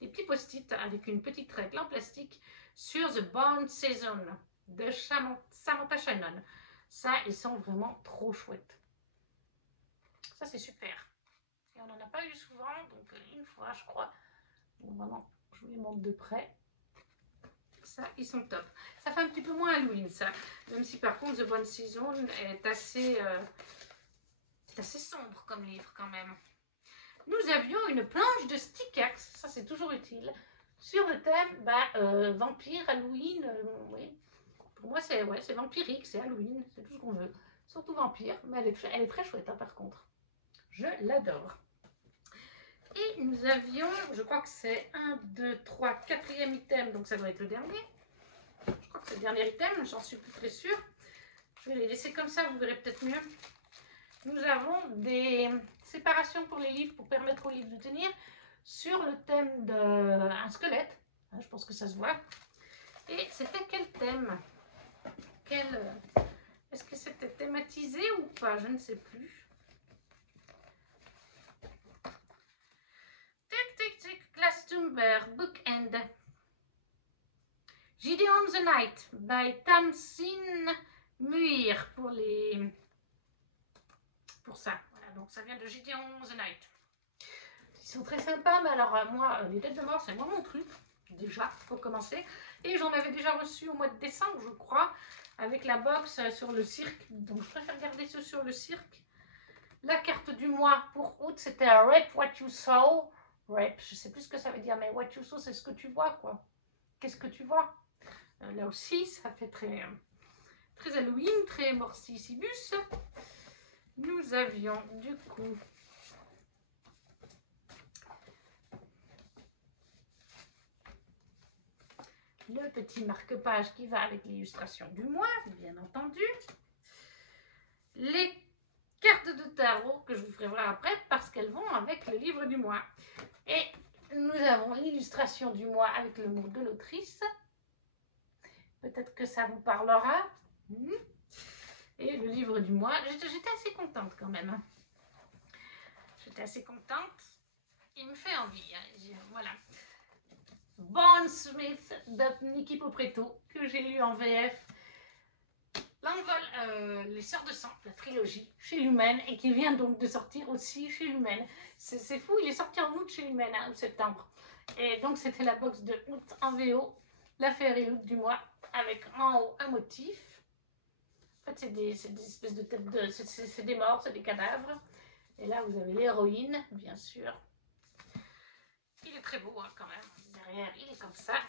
des petits post-it avec une petite règle en plastique sur The Bond Season de Samantha Shannon. Ça, ils sont vraiment trop chouettes. Ça, c'est super. Et on n'en a pas eu souvent, donc une fois, je crois. Donc, vraiment, je vous les montre de près. Ça, ils sont top. Ça fait un petit peu moins Halloween, ça. Même si, par contre, The Bond Season est assez sombre comme livre, quand même. Nous avions une planche de stickers. Ça, c'est toujours utile. Sur le thème vampire, Halloween. Oui. Pour moi, c'est vampirique, c'est Halloween. C'est tout ce qu'on veut. Surtout vampire. Mais elle est très chouette, hein, par contre. Je l'adore. Et nous avions, je crois que c'est 1, 2, 3, 4e item, donc ça doit être le dernier. Je crois que c'est le dernier item, j'en suis plus très sûre. Je vais les laisser comme ça, vous verrez peut-être mieux. Nous avons des séparations pour les livres, pour permettre aux livres de tenir, sur le thème d'un squelette. Je pense que ça se voit. Et c'était quel thème? Est-ce que c'était thématisé ou pas? Je ne sais plus. Glastonbury Bookend. Gideon the Night by Tamsin Muir pour ça. Voilà, donc ça vient de Gideon the Night. Ils sont très sympas, mais alors moi, les têtes de mort, c'est moi mon truc, déjà, pour commencer. Et j'en avais déjà reçu au mois de décembre, je crois, avec la box sur le cirque. Donc je préfère garder ceux sur le cirque. La carte du mois pour août, c'était Rep What You Saw. Rep, je sais plus ce que ça veut dire, mais What You Saw, c'est ce que tu vois, quoi. Qu'est-ce que tu vois? Là aussi, ça fait très Halloween, très Morsicibus. Nous avions du coup le petit marque-page qui va avec l'illustration du mois, bien entendu. Les cartes de tarot que je vous ferai voir après parce qu'elles vont avec le livre du mois. Et nous avons l'illustration du mois avec le mot de l'autrice. Peut-être que ça vous parlera. Et le livre du mois, j'étais assez contente quand même. J'étais assez contente. Il me fait envie. Hein. Voilà. Bond Smith de Nikki Popretto, que j'ai lu en VF. L'envol, Les Sœurs de Sang, la trilogie, chez Lumen, et qui vient donc de sortir aussi chez Lumen. C'est fou, il est sorti en août chez Lumen, hein, en septembre. Et donc c'était la box de août en VO, l'affaire et août du mois, avec en haut un motif. En fait, c'est des espèces de têtes de... C'est des morts, c'est des cadavres. Et là, vous avez l'héroïne, bien sûr. Il est très beau, hein, quand même. Derrière, il est comme ça.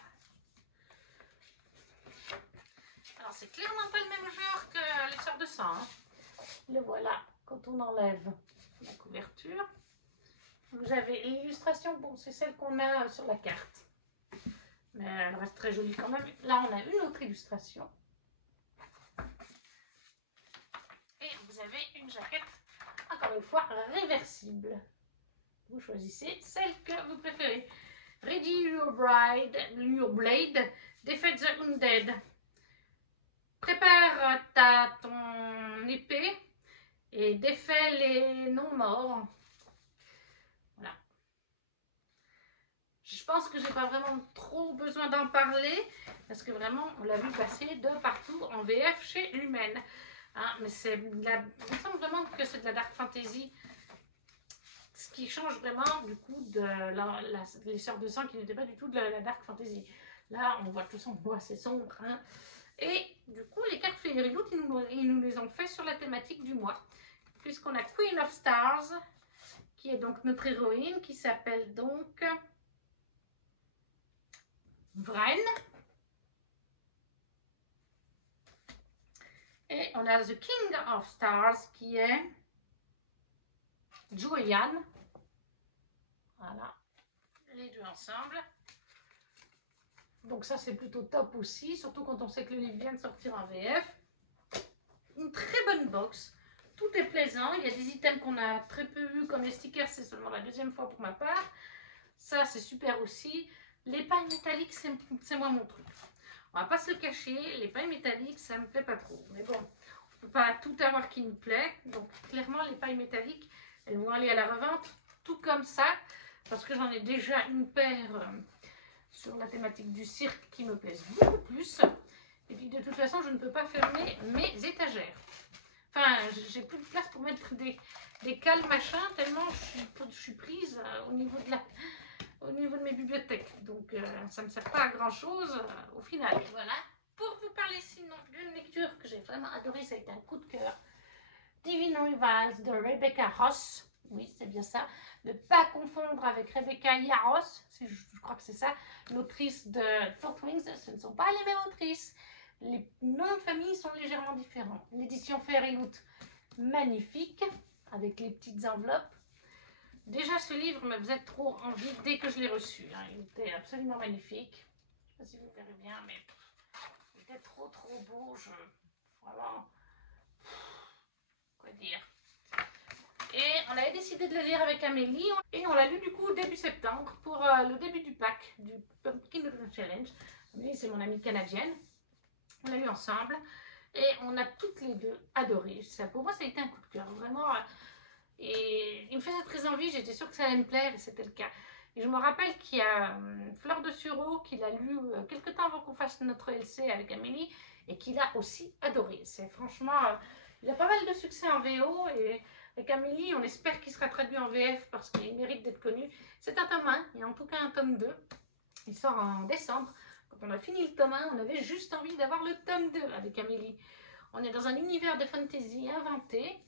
Alors, c'est clairement pas le même genre que les Sœurs de Sang. Hein. Le voilà, quand on enlève la couverture. Vous avez l'illustration, bon, c'est celle qu'on a sur la carte. Mais elle reste très jolie quand même. Là, on a une autre illustration. Et vous avez une jaquette, encore une fois, réversible. Vous choisissez celle que vous préférez. Ready your blade, Defeat the Undead. Prépare ton épée et défais les non-morts. Voilà. Je pense que j'ai pas vraiment trop besoin d'en parler parce que vraiment on l'a vu passer de partout en VF chez Lumen. Hein, mais il me semble vraiment que c'est de la dark fantasy. Ce qui change vraiment du coup de les Sœurs de Sang qui n'étaient pas du tout de la dark fantasy. Là, on voit tout ça, on voit c'est sombre. Hein. Et du coup, les cartes Fairy Loot, ils nous les ont fait sur la thématique du mois. Puisqu'on a Queen of Stars, qui est donc notre héroïne, qui s'appelle donc Vren. Et on a The King of Stars qui est Joe et Yann. Voilà, les deux ensemble. Donc ça c'est plutôt top aussi, surtout quand on sait que le livre vient de sortir en VF. Une très bonne box, tout est plaisant. Il y a des items qu'on a très peu vus comme les stickers, c'est seulement la deuxième fois pour ma part. Ça c'est super aussi. Les pailles métalliques c'est moi mon truc. On va pas se le cacher, les pailles métalliques ça me plaît pas trop. Mais bon, on peut pas tout avoir qui nous plaît. Donc clairement les pailles métalliques, elles vont aller à la revente, tout comme ça. Parce que j'en ai déjà une paire sur la thématique du cirque qui me plaisent beaucoup plus. Et puis de toute façon, je ne peux pas fermer mes étagères. Enfin, j'ai plus de place pour mettre des cales machin, tellement je suis prise au niveau de mes bibliothèques. Donc ça ne me sert pas à grand chose au final. Voilà. Pour vous parler sinon d'une lecture que j'ai vraiment adorée, ça a été un coup de cœur. Divine Rivals de Rebecca Ross. Oui, c'est bien ça. Ne pas confondre avec Rebecca Yarros, je crois que c'est ça, l'autrice de Fourth Wings. Ce ne sont pas les mêmes autrices. Les noms de famille sont légèrement différents. L'édition Fairyloot, magnifique, avec les petites enveloppes. Déjà, ce livre me faisait trop envie dès que je l'ai reçu. Hein. Il était absolument magnifique. Je ne sais pas si vous verrez bien, mais il était trop beau. Vraiment, quoi dire. Et on avait décidé de le lire avec Amélie et on l'a lu du coup début septembre pour le début du pack du Pumpkin Challenge. Amélie c'est mon amie canadienne, on l'a lu ensemble et on a toutes les deux adoré. Ça, pour moi ça a été un coup de cœur vraiment et il me faisait très envie, j'étais sûre que ça allait me plaire et c'était le cas. Et je me rappelle qu'il y a Fleur de Sureau qui l'a lu quelques temps avant qu'on fasse notre LC avec Amélie et qui l'a aussi adoré. C'est franchement, il a pas mal de succès en VO et avec Amélie, on espère qu'il sera traduit en VF parce qu'il mérite d'être connu. C'est un tome 1, il y a en tout cas un tome 2. Il sort en décembre. Quand on a fini le tome 1, on avait juste envie d'avoir le tome 2 avec Amélie. On est dans un univers de fantasy inventé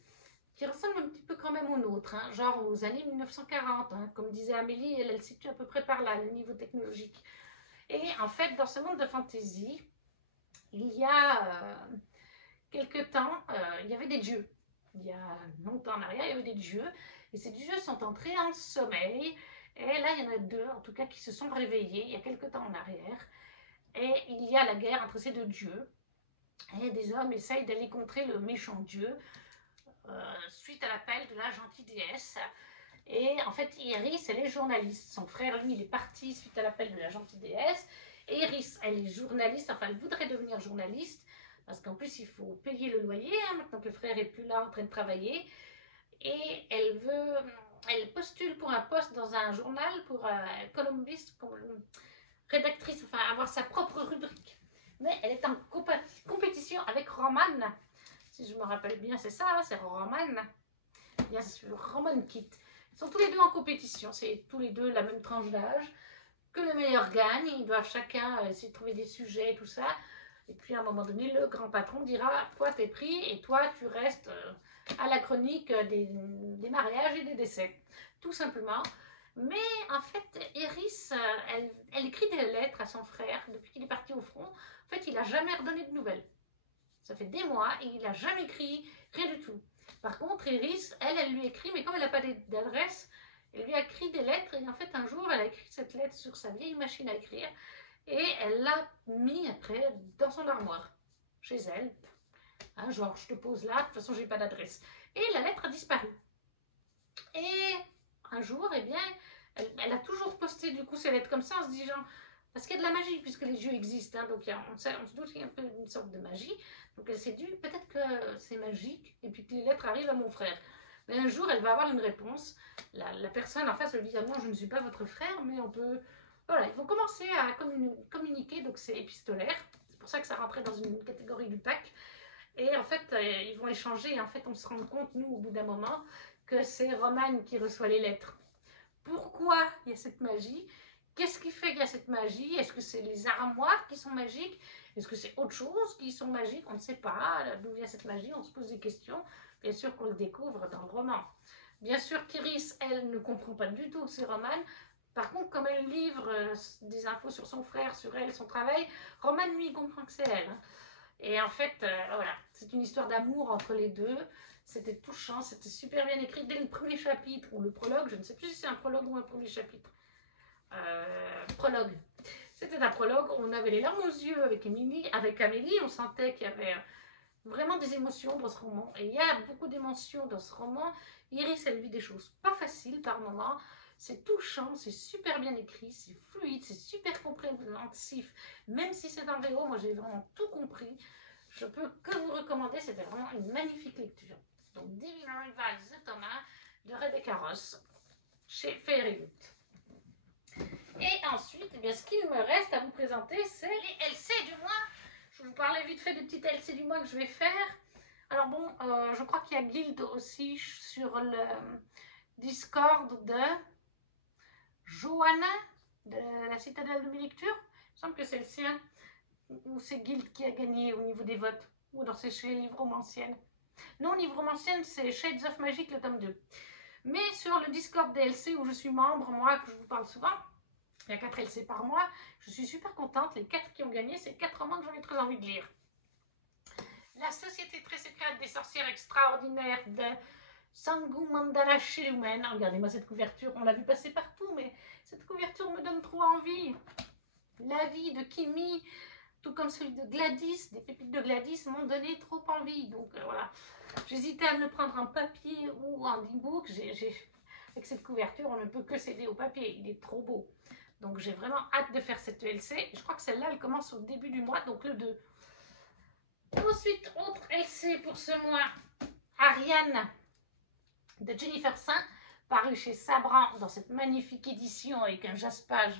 qui ressemble un petit peu quand même au nôtre, hein, genre aux années 1940. Hein. Comme disait Amélie, elle se situe à peu près par là, le niveau technologique. Et en fait, dans ce monde de fantasy, il y a quelque temps, il y avait des dieux. Il y a longtemps en arrière, il y avait des dieux. Et ces dieux sont entrés en sommeil. Et là, il y en a deux, en tout cas, qui se sont réveillés il y a quelque temps en arrière. Et il y a la guerre entre ces deux dieux. Et des hommes essayent d'aller contrer le méchant dieu suite à l'appel de la gentille déesse. Et en fait, Iris, elle est journaliste. Son frère, lui, il est parti suite à l'appel de la gentille déesse. Et Iris, elle est journaliste, enfin, elle voudrait devenir journaliste. Parce qu'en plus, il faut payer le loyer, hein, maintenant que le frère n'est plus là en train de travailler. Et elle postule pour un poste dans un journal, pour columniste, pour rédactrice, enfin avoir sa propre rubrique. Mais elle est en compétition avec Roman. Si je me rappelle bien, c'est ça, hein, c'est Roman. Bien sûr, Roman Kit. Ils sont tous les deux en compétition, c'est tous les deux la même tranche d'âge. Que le meilleur gagne, ils doivent chacun essayer de trouver des sujets et tout ça. Et puis à un moment donné, le grand patron dira, toi t'es pris et toi tu restes à la chronique des mariages et des décès. Tout simplement. Mais en fait, Iris, elle écrit des lettres à son frère depuis qu'il est parti au front. En fait, il n'a jamais redonné de nouvelles. Ça fait des mois et il n'a jamais écrit, rien du tout. Par contre, Iris, elle lui écrit, mais comme elle n'a pas d'adresse, elle lui a écrit des lettres. Et en fait, un jour, elle a écrit cette lettre sur sa vieille machine à écrire. Et elle l'a mis après dans son armoire, chez elle. Hein, genre, je te pose là, de toute façon, j'ai pas d'adresse. Et la lettre a disparu. Et un jour, eh bien, elle a toujours posté du coup ces lettres comme ça en se disant, parce qu'il y a de la magie puisque les dieux existent, hein, donc on se doute qu'il y a un peu une sorte de magie. Donc elle s'est dit, peut-être que c'est magique et puis que les lettres arrivent à mon frère. Mais un jour, elle va avoir une réponse. La personne en face lui dit, ah non, je ne suis pas votre frère, mais on peut... Voilà, ils vont commencer à communiquer, donc c'est épistolaire. C'est pour ça que ça rentrait dans une catégorie du pack. Et en fait, ils vont échanger et en fait, on se rend compte, nous, au bout d'un moment, que c'est Roman qui reçoit les lettres. Pourquoi il y a cette magie? Qu'est-ce qui fait qu'il y a cette magie? Est-ce que c'est les armoires qui sont magiques? Est-ce que c'est autre chose qui sont magiques? On ne sait pas d'où vient cette magie, on se pose des questions. Bien sûr qu'on le découvre dans le roman. Bien sûr qu'Iris, elle, ne comprend pas du tout ces romans. Par contre, comme elle livre des infos sur son frère, sur elle, son travail, Roman, lui, il comprend que c'est elle. Hein. Et en fait, voilà, c'est une histoire d'amour entre les deux. C'était touchant, c'était super bien écrit dès le premier chapitre, ou le prologue, je ne sais plus si c'est un prologue ou un premier chapitre. Prologue. C'était un prologue, on avait les larmes aux yeux avec Amélie, on sentait qu'il y avait vraiment des émotions dans ce roman. Et il y a beaucoup d'émotions dans ce roman. Iris, elle vit des choses pas faciles par moments. C'est touchant, c'est super bien écrit, c'est fluide, c'est super compréhensif. Même si c'est en VO, moi j'ai vraiment tout compris. Je peux que vous recommander, c'était vraiment une magnifique lecture. Donc Divine Rival The Thomas de Rebecca Ross chez Fairyloot. Et ensuite, eh bien, ce qu'il me reste à vous présenter, c'est les LC du mois. Je vais vous parler vite fait des petites LC du mois que je vais faire. Alors bon, je crois qu'il y a Guild aussi sur le Discord de Johanna, de la Citadelle de mes lectures. Il me semble que c'est le sien. Ou c'est Guild qui a gagné au niveau des votes. Ou dans c'est chez Livromancienne. Non, Livromancienne, c'est Shades of Magic, le tome 2. Mais sur le Discord DLC où je suis membre, moi, que je vous parle souvent, il y a 4 LC par mois, je suis super contente. Les 4 qui ont gagné, c'est 4 romans que j'avais très envie de lire. La Société très secrète des sorcières extraordinaires de Sangu Mandala Shelumen. Regardez-moi cette couverture, on l'a vu passer partout, mais cette couverture me donne trop envie. La vie de Kimi, tout comme celui de Gladys, des pépites de Gladys, m'ont donné trop envie. Donc voilà, j'hésitais à me le prendre en papier ou en e-book. Avec cette couverture, on ne peut que céder au papier, il est trop beau. Donc j'ai vraiment hâte de faire cette LC. Je crois que celle-là, elle commence au début du mois, donc le 2. Ensuite, autre LC pour ce mois, Ariane de Jennifer Saint, paru chez Sabran dans cette magnifique édition avec un jaspage,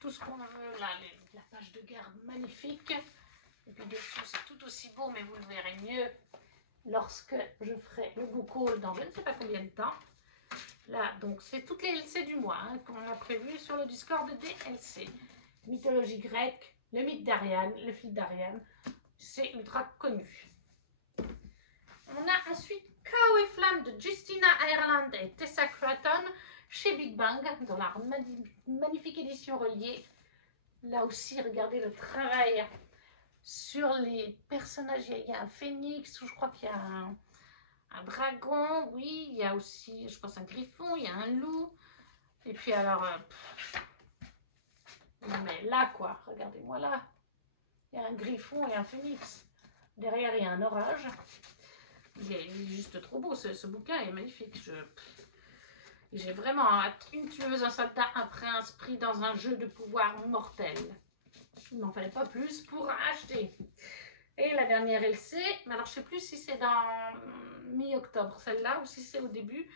tout ce qu'on veut, là, la page de garde magnifique. Et puis dessous, c'est tout aussi beau, mais vous le verrez mieux lorsque je ferai le book haul dans je ne sais pas combien de temps. Là, donc, c'est toutes les LC du mois hein, qu'on a prévu sur le Discord des LC. Mythologie grecque, le mythe d'Ariane, le fil d'Ariane, c'est ultra connu. On a ensuite Chaos et Flamme de Justina Ireland et Tessa Craton chez Big Bang, dans la magnifique édition reliée. Là aussi, regardez le travail sur les personnages. Il y a un phénix, ou je crois qu'il y a un dragon, oui, il y a aussi, je pense, un griffon, il y a un loup. Et puis alors, non mais là quoi, regardez-moi là. Il y a un griffon et un phénix. Derrière, il y a un orage. Il est juste trop beau, ce bouquin est magnifique. J'ai vraiment hâte. Une tueuse, un soldat, un prince pris dans un jeu de pouvoir mortel. Il n'en fallait pas plus pour acheter. Et la dernière LC, mais alors je ne sais plus si c'est dans mi-octobre celle-là ou si c'est au début.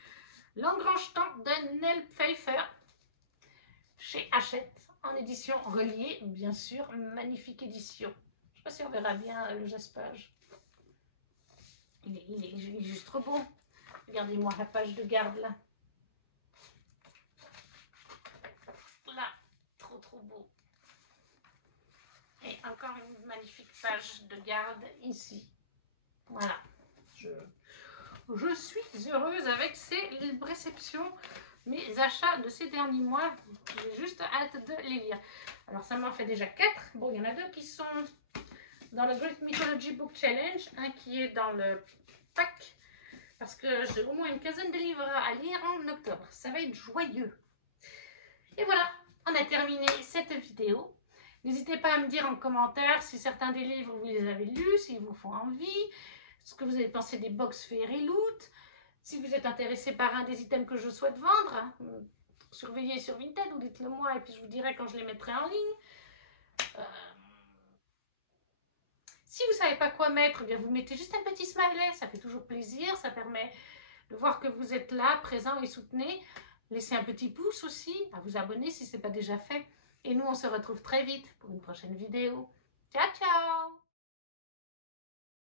L'Engrange-Temps de Nell Pfeiffer chez Hachette en édition reliée, bien sûr, une magnifique édition. Je ne sais pas si on verra bien le jaspage. Il est juste trop beau. Regardez-moi la page de garde là. Là, trop beau. Et encore une magnifique page de garde ici. Voilà. Je suis heureuse avec ces réceptions, mes achats de ces derniers mois. J'ai juste hâte de les lire. Alors ça m'en fait déjà 4. Bon, il y en a 2 qui sont dans le Greek Mythology Book Challenge. Un qui est dans le pack. Parce que j'ai au moins une quinzaine de livres à lire en octobre. Ça va être joyeux. Et voilà, on a terminé cette vidéo. N'hésitez pas à me dire en commentaire si certains des livres vous les avez lus, s'ils vous font envie, ce que vous avez pensé des box Fairyloot, si vous êtes intéressé par un des items que je souhaite vendre, hein, surveillez sur Vinted ou dites-le moi et puis je vous dirai quand je les mettrai en ligne. Si vous ne savez pas quoi mettre, eh bien vous mettez juste un petit smiley, ça fait toujours plaisir, ça permet de voir que vous êtes là, présent et soutenez. Laissez un petit pouce aussi, à vous abonner si ce n'est pas déjà fait. Et nous, on se retrouve très vite pour une prochaine vidéo. Ciao, ciao!